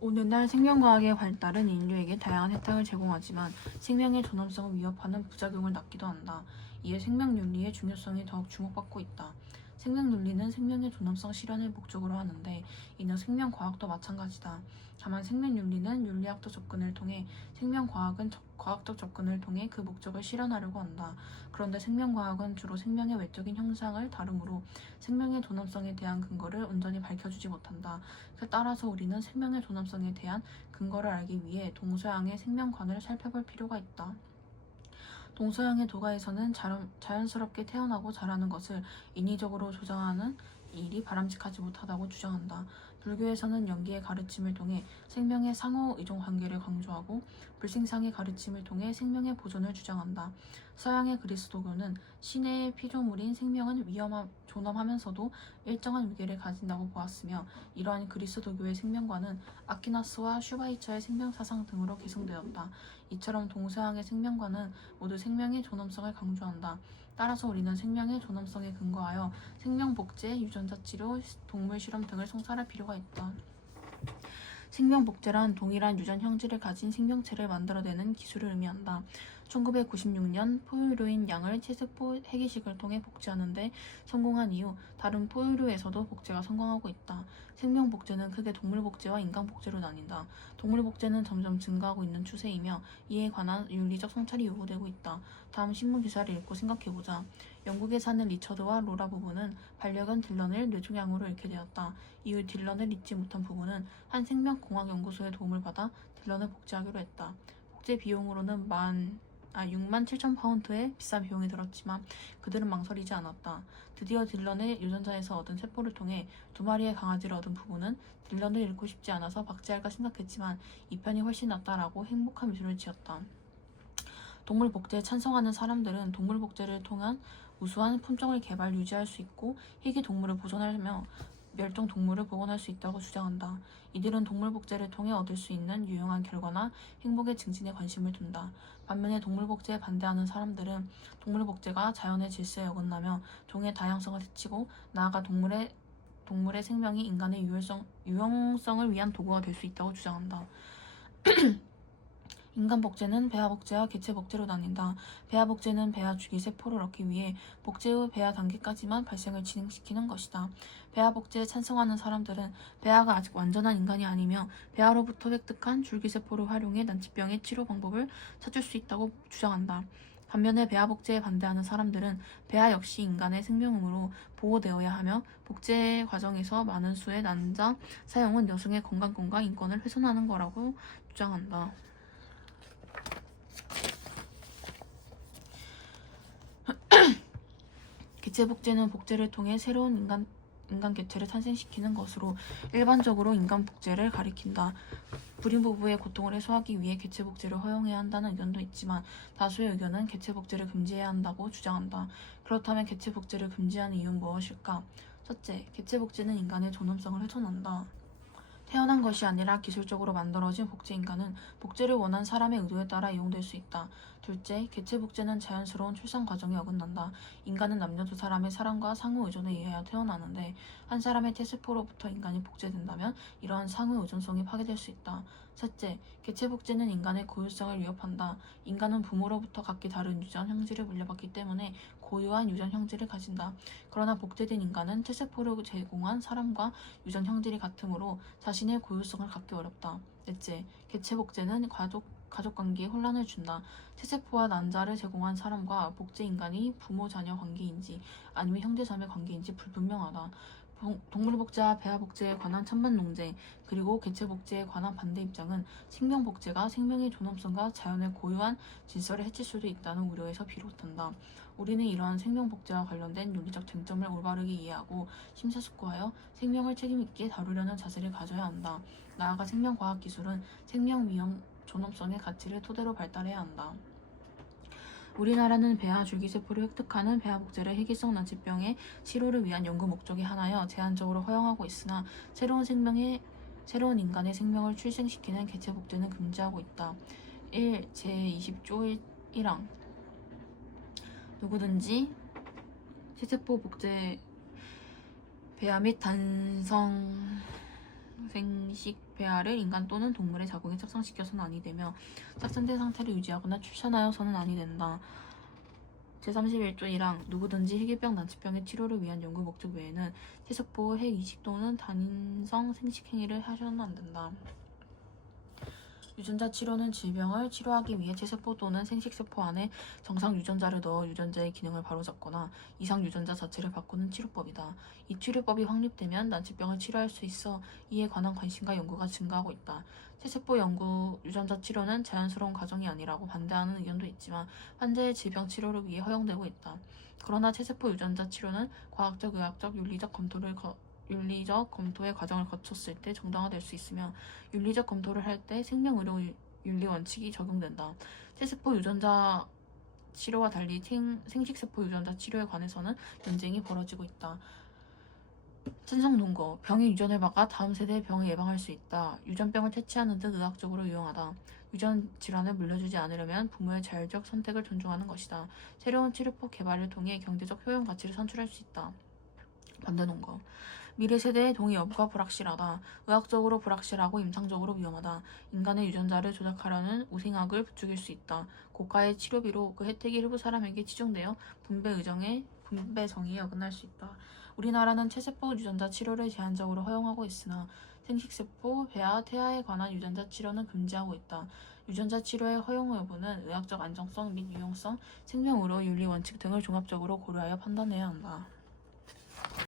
오늘날 생명과학의 발달은 인류에게 다양한 혜택을 제공하지만 생명의 존엄성을 위협하는 부작용을 낳기도 한다. 이에 생명윤리의 중요성이 더욱 주목받고 있다. 생명윤리는 생명의 존엄성 실현을 목적으로 하는데 이는 생명과학도 마찬가지다. 다만 생명윤리는 윤리학적 접근을 통해 생명과학은 과학적 접근을 통해 그 목적을 실현하려고 한다. 그런데 생명과학은 주로 생명의 외적인 형상을 다루므로 생명의 존엄성에 대한 근거를 온전히 밝혀주지 못한다. 따라서 우리는 생명의 존엄성에 대한 근거를 알기 위해 동서양의 생명관을 살펴볼 필요가 있다. 동서양의 도가에서는 자연스럽게 태어나고 자라는 것을 인위적으로 조장하는 일이 바람직하지 못하다고 주장한다. 불교에서는 연기의 가르침을 통해 생명의 상호 의존 관계를 강조하고 불생상의 가르침을 통해 생명의 보존을 주장한다. 서양의 그리스도교는 신의 피조물인 생명은 존엄하면서도 일정한 위계를 가진다고 보았으며 이러한 그리스도교의 생명관은 아퀴나스와 슈바이처의 생명사상 등으로 계승되었다. 이처럼 동서양의 생명관은 모두 생명의 존엄성을 강조한다. 따라서 우리는 생명의 존엄성에 근거하여 생명복제, 유전자치료, 동물실험 등을 성찰할 필요가 있다. 생명복제란 동일한 유전 형질을 가진 생명체를 만들어내는 기술을 의미한다. 1996년 포유류인 양을 체세포 해기식을 통해 복제하는데 성공한 이후 다른 포유류에서도 복제가 성공하고 있다. 생명복제는 크게 동물복제와 인간복제로 나뉜다. 동물복제는 점점 증가하고 있는 추세이며 이에 관한 윤리적 성찰이 요구되고 있다. 다음 신문 기사를 읽고 생각해보자. 영국에 사는 리처드와 로라 부부는 반려견 딜런을 뇌종양으로 잃게 되었다. 이후 딜런을 잊지 못한 부부는 한 생명공학연구소의 도움을 받아 딜런을 복제하기로 했다. 복제 비용으로는 6만 7천 파운드의 비싼 비용이 들었지만 그들은 망설이지 않았다. 드디어 딜런의 유전자에서 얻은 세포를 통해 2마리의 강아지를 얻은 부부는 딜런을 잃고 싶지 않아서 박제할까 생각했지만 이 편이 훨씬 낫다라고 행복한 미소를 지었다. 동물 복제에 찬성하는 사람들은 동물 복제를 통한 우수한 품종을 개발 유지할 수 있고 희귀 동물을 보존하며 멸종 동물을 복원할 수 있다고 주장한다. 이들은 동물 복제를 통해 얻을 수 있는 유용한 결과나 행복의 증진에 관심을 둔다. 반면에 동물 복제에 반대하는 사람들은 동물 복제가 자연의 질서에 어긋나며 종의 다양성을 해치고 나아가 동물의 생명이 인간의 유용성을 위한 도구가 될 수 있다고 주장한다. 인간 복제는 배아 복제와 개체 복제로 나뉜다. 배아 복제는 배아 주기 세포를 얻기 위해 복제 후 배아 단계까지만 발생을 진행시키는 것이다. 배아 복제에 찬성하는 사람들은 배아가 아직 완전한 인간이 아니며 배아로부터 획득한 줄기세포를 활용해 난치병의 치료 방법을 찾을 수 있다고 주장한다. 반면에 배아 복제에 반대하는 사람들은 배아 역시 인간의 생명으로 보호되어야 하며 복제 과정에서 많은 수의 난자 사용은 여성의 건강권과 인권을 훼손하는 거라고 주장한다. 개체 복제는 복제를 통해 새로운 인간 개체를 탄생시키는 것으로 일반적으로 인간 복제를 가리킨다. 불임 부부의 고통을 해소하기 위해 개체 복제를 허용해야 한다는 의견도 있지만 다수의 의견은 개체 복제를 금지해야 한다고 주장한다. 그렇다면 개체 복제를 금지하는 이유는 무엇일까? 첫째, 개체 복제는 인간의 존엄성을 훼손한다. 태어난 것이 아니라 기술적으로 만들어진 복제 인간은 복제를 원한 사람의 의도에 따라 이용될 수 있다. 둘째, 개체 복제는 자연스러운 출산 과정에 어긋난다. 인간은 남녀 두 사람의 사랑과 상호 의존에 의하여 태어나는데 한 사람의 태세포로부터 인간이 복제된다면 이러한 상호 의존성이 파괴될 수 있다. 셋째, 개체 복제는 인간의 고유성을 위협한다. 인간은 부모로부터 각기 다른 유전 형질을 물려받기 때문에 고유한 유전 형질을 가진다. 그러나 복제된 인간은 태세포를 제공한 사람과 유전 형질이 같으므로 자신의 고유성을 갖기 어렵다. 넷째, 개체 복제는 가족관계에 혼란을 준다. 태세포와 난자를 제공한 사람과 복제 인간이 부모-자녀 관계인지 아니면 형제자매 관계인지 불분명하다. 동물 복제와 배아 복제에 관한 찬반 논쟁, 그리고 개체 복제에 관한 반대 입장은 생명 복제가 생명의 존엄성과 자연의 고유한 질서를 해칠 수도 있다는 우려에서 비롯한다. 우리는 이러한 생명 복제와 관련된 윤리적 쟁점을 올바르게 이해하고 심사숙고하여 생명을 책임있게 다루려는 자세를 가져야 한다. 나아가 생명과학 기술은 생명 위험 존엄성의 가치를 토대로 발달해야 한다. 우리나라는 배아 줄기세포를 획득하는 배아 복제를 희귀성 난치병의 치료를 위한 연구 목적에 한하여 제한적으로 허용하고 있으나 새로운 인간의 생명을 출생시키는 개체 복제는 금지하고 있다. 1. 제20조 1항 누구든지 세세포 복제 배아 및 생식 폐하를 인간 또는 동물의 자궁에 착상시켜서는 아니 되며 착상된 상태를 유지하거나 출산하여서는 아니 된다. 제31조 1항 누구든지 희귀병, 난치병의 치료를 위한 연구 목적 외에는 세sek보호, 핵이식 또는 단인성 생식 행위를 하셔는 안 된다. 유전자 치료는 질병을 치료하기 위해 체세포 또는 생식세포 안에 정상 유전자를 넣어 유전자의 기능을 바로잡거나 이상 유전자 자체를 바꾸는 치료법이다. 이 치료법이 확립되면 난치병을 치료할 수 있어 이에 관한 관심과 연구가 증가하고 있다. 체세포 연구 유전자 치료는 자연스러운 과정이 아니라고 반대하는 의견도 있지만 환자의 질병 치료를 위해 허용되고 있다. 그러나 체세포 유전자 치료는 과학적, 의학적, 윤리적 검토의 과정을 거쳤을 때 정당화될 수 있으며 윤리적 검토를 할 때 생명의료 윤리 원칙이 적용된다. 체세포 유전자 치료와 달리 생식세포 유전자 치료에 관해서는 논쟁이 벌어지고 있다. chân 동거 병의 유전을 막아 다음 세대의 병을 예방할 수 있다. 유전병을 퇴치하는 등 의학적으로 유용하다. 유전 질환을 물려주지 않으려면 부모의 자율적 선택을 존중하는 것이다. 새로운 치료법 개발을 통해 경제적 효용 가치를 산출할 수 있다. 반대 논거 미래 세대의 동의 여부가 불확실하다. 의학적으로 불확실하고 임상적으로 위험하다. 인간의 유전자를 조작하려는 우생학을 부추길 수 있다. 고가의 치료비로 그 혜택이 일부 사람에게 치중되어 분배성이 어긋날 수 있다. 우리나라는 체세포 유전자 치료를 제한적으로 허용하고 있으나 생식세포, 배아, 태아에 관한 유전자 치료는 금지하고 있다. 유전자 치료의 허용 여부는 의학적 안정성 및 유용성, 생명의료 윤리 원칙 등을 종합적으로 고려하여 판단해야 한다.